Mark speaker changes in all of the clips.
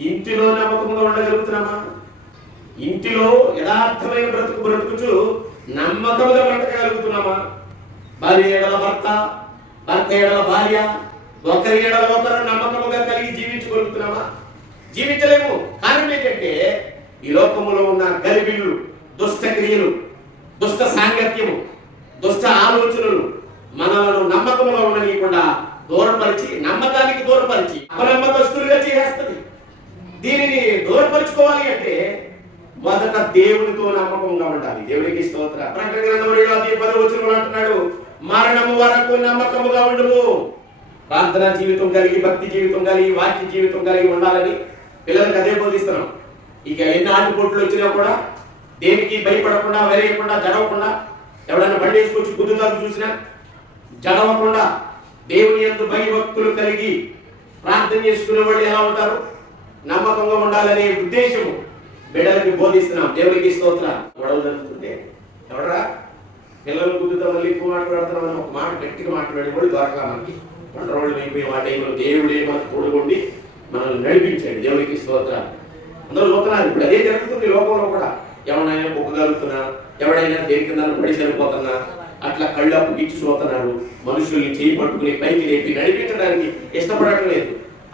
Speaker 1: ఇంటిలో నమ్మకంగా ఉండగలుగుతున్నామా? ఇంటిలో యథార్థమైన బ్రతుకు బ్రతుకుచు నమ్మకముగా బ్రతకగలుగుతున్నామా? భార్య ఏడల భర్త భర్త ఏడల భార్య ఒకరి ఏడల ఒకరు నమ్మకముగా కలిగి జీవించగలుగుతున్నామా జీవించలేము. కారణం ఏంటంటే ఈ లోకములో ఉన్న గరిబిళ్ళు దుష్ట క్రియలు దుష్ట సాంగత్యము దుష్ట ఆలోచనలు మనలను నమ్మకంలో ఉండనీయకుండా దూరపరిచి నమ్మకానికి దూరపరిచి మొదట దేవునితో నమ్మకంగా ఉండాలి దేవునికి స్తోత్ర. ప్రకటన గ్రంథం ఏడో అధ్యాయం పదో అంటున్నాడు మరణము వరకు నమ్మకముగా ఉండము. ప్రార్థన జీవితం కలిగి భక్తి జీవితం కలిగి వాక్య జీవితం కలిగి ఉండాలని పిల్లలకు అదే బోధిస్తున్నాం. ఇక ఎన్ని ఆటుపోట్లు వచ్చినా కూడా దేనికి భయపడకుండా వెరగకుండా జడవకుండా ఎవడన్నా బండి వేసుకొచ్చి గుద్దుతారు చూసినా జడవకుండా దేవుని ఎందు భయభక్తులు కలిగి ప్రార్థన చేసుకునే వాళ్ళు ఎలా ఉంటారు? నమ్మకంగా ఉండాలనే ఉద్దేశము. బిడ్డలకి బోధిస్తున్నాం దేవుడికి స్తోత్ర గొడవ జరుగుతుంది ఎవడరా? పిల్లలు గుద్దుతా మళ్ళీ ఎక్కువ మాట్లాడుతున్నాం అని ఒక మాట గట్టిగా మాట్లాడి కూడా దొరకలా మనకి. వంటరోళ్ళు అయిపోయి ఆ టైంలో దేవుడే మనకు తోడుకోండి మనల్ని నడిపించండి. దేవుడికి స్తోత్ర అందరూ చూస్తున్నారు ఇప్పుడు అదే జరుగుతుంది లోకంలో కూడా. ఎవడైనా బొక్కగలుగుతున్నా ఎవడైనా దేని కింద పడి చనిపోతున్నా అట్లా కళ్ళ ఇచ్చి చూస్తున్నారు మనుషుల్ని చేయి పట్టుకుని పైకి లేపి నడిపించడానికి ఇష్టపడట్లేదు.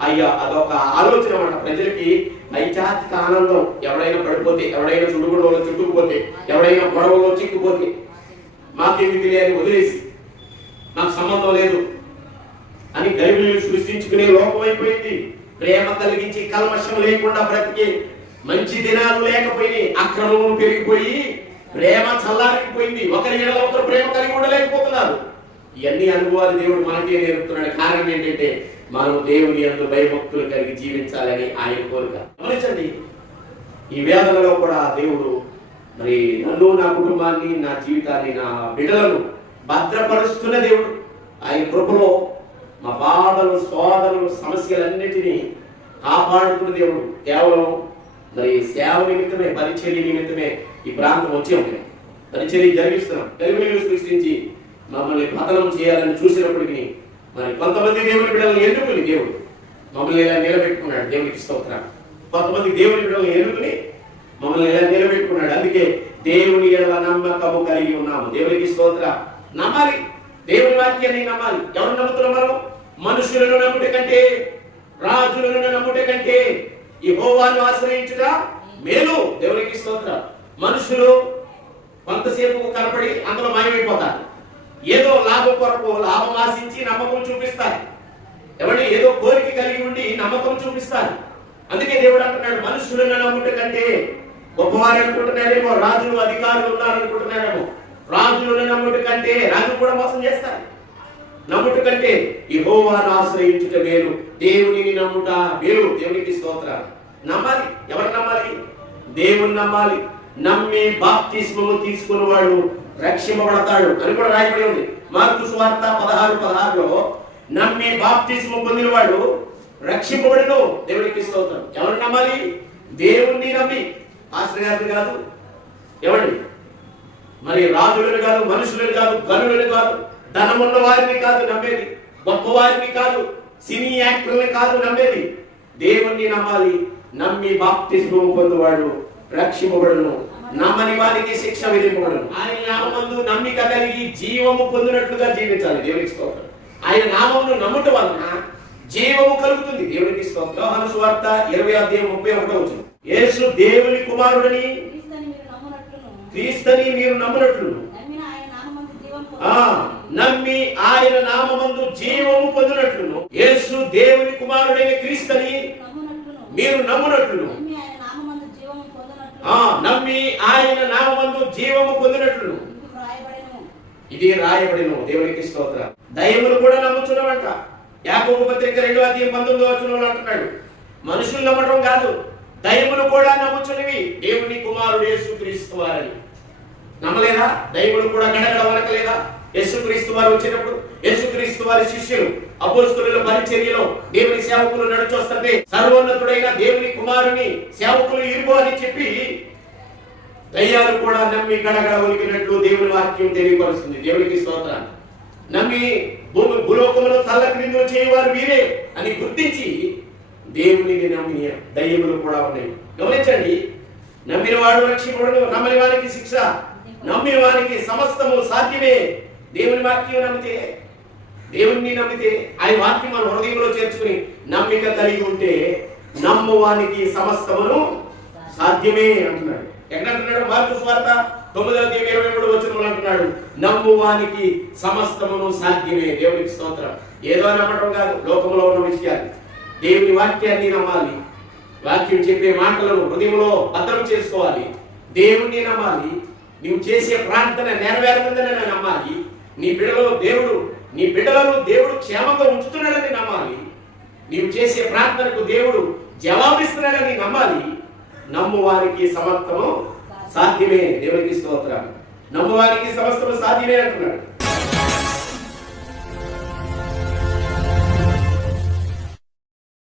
Speaker 1: అయ్యా అదొక ఆలోచన అన్నమాట. ప్రజలకి నైజాతిక ఆనందం ఎవడైనా పడిపోతే ఎవడైనా చుట్టుకుండలో చుట్టుకుపోతే ఎవడైనా గొడవలో చిక్కుపోతే మాకెందుకు అని వదిలేసి నాకు సంబంధం లేదు అని గరిబిలు సృష్టించుకునే లోపమైపోయింది అయిపోయింది. ప్రేమ కలిగించి కల్మషం లేకుండా బ్రతికి మంచి దినాలు లేకపోయినాయి అక్రమం పెరిగిపోయి ప్రేమ చల్లారిపోయింది. ఒకరి ఏడల ఒకరు ప్రేమ కలిగి ఉండలేకపోతున్నారు. ఇవన్నీ అనుభవాలు దేవుడు మనకే నేర్పుతున్నాడు. కారణం ఏంటంటే మనం దేవుని అందు భయభక్తులు కలిగి జీవించాలని ఆయన కోరిక. గమనించండి ఈ వేదనలో కూడా దేవుడు మరి నన్ను నా కుటుంబాన్ని నా జీవితాన్ని నా బిడ్డలను భద్రపరుస్తున్న దేవుడు. ఆయన కృపలో మా బాధలు సోదరులు సమస్యలన్నిటినీ కాపాడుతున్న దేవుడు. కేవలం మరి సేవ నిమిత్తమే పరిచర్య నిమిత్తమే ఈ ప్రాంతం వచ్చి ఉంది పరిచర్య జరిగిస్తున్నాం. తెలుగులో సృష్టించి మమ్మల్ని పతనం చేయాలని చూసినప్పటికీ మరి కొంతమంది దేవుని బిడ్డలను ఎన్నుకుని దేవుడు మమ్మల్ని ఇలా నిలబెట్టుకున్నాడు దేవునికి స్తోత్రం. కొంతమంది దేవుని బిడ్డలను ఎన్నుకుని మమ్మల్ని ఇలా నిలబెట్టుకున్నాడు. అందుకే దేవుని ఎడల నమ్మకము కలిగి ఉన్నాము. దేవునికి స్తోత్ర. నమ్మాలి. దేవుని వాక్యాన్ని నమ్మాలి. ఎవరు నమ్ముతున్నాం మనం మనుషులను నమ్ముట కంటే రాజులను నమ్ముట కంటే ఈ హోవాను ఆశ్రయించుట మేలు. దేవునికి స్తోత్ర. మనుషులు కొంతసేపు కనపడి అందులో మాయమైపోతారు. ఏదో లాభం కొరకు లాభం ఆశించి నమ్మకం చూపిస్తారు. ఎవరి ఏదో కోరిక కలిగి ఉండి నమ్మకం చూపిస్తారు. అందుకే దేవుడు అంటున్నాడు మనుషులను నమ్ముట కంటే గొప్పవారు అనుకుంటున్నారేమో రాజులు అధికారులు ఉన్నారు అనుకుంటున్నారేమో రాజులను నమ్ముట కంటే రాజు కూడా మోసం చేస్తారు. నమ్ముట కంటే యెహోవాను ఆశ్రయించుట మేలు దేవునిని నమ్ముట మేలు దేవునికి స్తోత్ర నమ్మాలి. ఎవరు నమ్మాలి? దేవుని నమ్మాలి. నమ్మి బాప్తిస్మము తీసుకున్నవాడు రక్షింపబడతాడు అని కూడా రాయబడి ఉంది. మార్కు సువార్త పదహారు పదహారులో నమ్మి బాప్తిస్మ పొందినవాడు రక్షింపబడిను. దేవునికి స్తోత్రం. ఎవరు నమ్మాలి? దేవుణ్ణి నమ్మి. ఆశ్రయ గారిని కాదు. ఎవడి మరి రాజులను కాదు మనుషులను కాదు గనులను కాదు ధనమున్న వారిని కాదు నమ్మేది గొప్ప వారిని కాదు సినీ యాక్టర్ని కాదు నమ్మేది. దేవుణ్ణి నమ్మాలి. నమ్మి బాప్తిస్మము పొందువాడు రక్షింపబడును. నమ్మని వారికి శిక్ష విధింపబడును. ఆయన నామందు నమ్మిక కలిగి జీవము పొందినట్లుగా జీవించాలి దేవునికి స్తోత్రం. ఆయన నామమును నమ్ముట వలన జీవము కలుగుతుంది దేవునికి స్తోత్రం. యోహాను సువార్త ఇరవై అధ్యాయం ముప్పై ఒకటో వచ్చిన యేసు దేవుని కుమారుడని
Speaker 2: క్రీస్తుని మీరు నమ్మునట్లును,
Speaker 1: క్రీస్తని మీరు నమ్మునట్లు. నమ్మి ఆయన నామమందు జీవము పొందినట్లును. యేసు దేవుని కుమారుడైన క్రీస్తని
Speaker 2: నమ్మునట్లును,
Speaker 1: మీరు నమ్మునట్లును
Speaker 2: నమ్మి ఆయన నామమందు జీవము పొందునట్లును,
Speaker 1: ఆ నమ్మి ఆయన నామందు జీవము
Speaker 2: పొందినట్లు
Speaker 1: ఇది రాయబడిను. దేవునికి స్తోత్ర దయ్యములు కూడా నమ్ముచున్నామంట యాకోబు పత్రిక రెండో అధ్యాయం పంతొమ్మిదో వచనంలో అంటున్నాడు. మనుషులు నమ్మటం కాదు. దయ్యములు కూడా నమ్ముచున్నవి దేవుని కుమారుడు యేసు క్రీస్తు వారని. నమ్మలేదా? దయ్యములు కూడా గడగడ వనకలేదా యేసుక్రీస్తు వారు వచ్చినప్పుడు యేసుక్రీస్తు వారి శిష్యులు అపోస్తుల పరిచర్యలో దేవుని సేవకులు నడిచొస్తుంటే సర్వోన్నతుడైన దేవుని కుమారుని సేవకులు ఇరుగు అని చెప్పి దయ్యాలు కూడా నమ్మి గడగడ ఉలికినట్లు దేవుని వాక్యం తెలియపరుస్తుంది. దేవునికి స్తోత్రం నమ్మి భూమి భూలోకములు తల్ల క్రిందులు చేయవారు మీరే అని గుర్తించి దేవునిని నమ్మిన దయ్యములు కూడా ఉన్నాయి. గమనించండి. నమ్మిన వాడు రక్షకుడు నమ్మని వారికి శిక్ష నమ్మిన వారికి సమస్తము సాధ్యమే. దేవుని వాక్యం నమ్మితే దేవుణ్ణి నమ్మితే ఆయన వాక్యం మన హృదయంలో చేర్చుకుని నమ్మిక కలిగి ఉంటే నమ్మువానికి సమస్తమును సాధ్యమే అంటున్నాడు. ఎక్కడంటున్నాడు? మార్పు స్వార్త తొమ్మిదవ తేదీ ఇరవై మూడు వచ్చిన అంటున్నాడు నమ్మువానికి సమస్తమును సాధ్యమే దేవునికి స్తోత్రం. ఏదో నమ్మటం కాదు లోకంలో ఉన్న విషయాలు. దేవుని వాక్యాన్ని నమ్మాలి. వాక్యం చెప్పే మాటలను హృదయంలో భద్రం చేసుకోవాలి. దేవుణ్ణి నమ్మాలి. నువ్వు చేసే ప్రార్థన నెరవేరుతుందని నమ్మాలి. నీ బిడ్డలో దేవుడు నీ బిడ్డలను దేవుడు క్షేమంగా ఉంచుతున్నాడని నమ్మాలి. నీవు చేసే ప్రార్థనకు దేవుడు జవాబిస్తున్నాడని నమ్మాలి. నమ్మువారికి సమస్తము సాధ్యమే దేవునికి స్తోత్రం. నమ్మువారికి సమస్తము సాధ్యమే అంటున్నాడు.